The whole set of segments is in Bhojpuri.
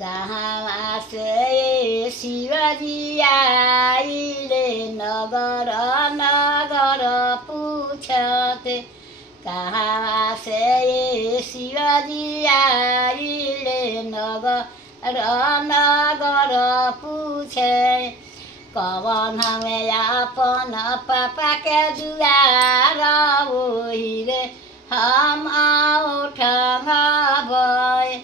कहाँ से शिवजी आइले नगर नगर पूछते कहाँ से शिवजी आइले नगर नगर पूछे कवन हमें अपन पापा के दुआर वही रे हम उठंग भय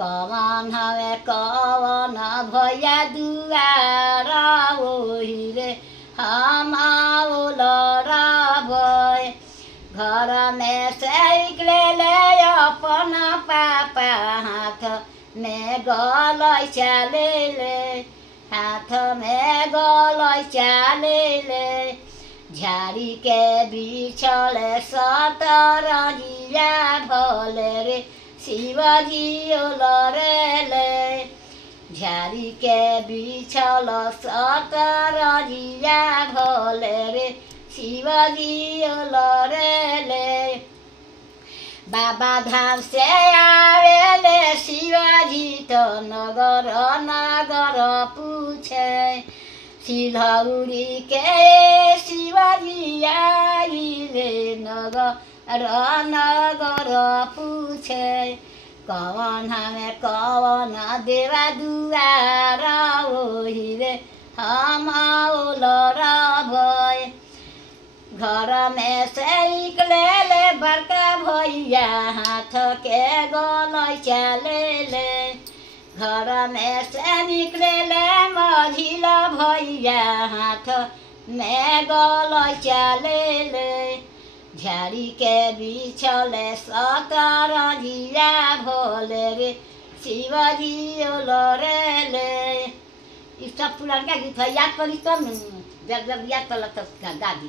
कवन हमें कवन भैया दुआर वही रे हम उलर भय घर में साइकिल ले अपन पापा हाथ में गलैचा ले हाथ में गलैचा ले झाड़ी के बिछल सतरंजिया भले रे शिवजी लरे झाड़ी के बिछल सतरंजिया भले रे शिवजी लरे बाबा धाम से आवेले शिवजी तो नगर नगर पूछे सिलौरी के शिवजी आइले नगर नगर पूछे कवन हमें कवन देवा दुआर वही रे हम उलर भय घर में साइकिल ले बड़का भैया हाथ के गलैचा ले घर में से निकले मझिला भैया हाथ में गलैचा ले झाड़ी के बिछल सतरंजिया भोले रे शिवजी लरे ये सब पुराना गीत है याद करी तब जब याद कर गा दी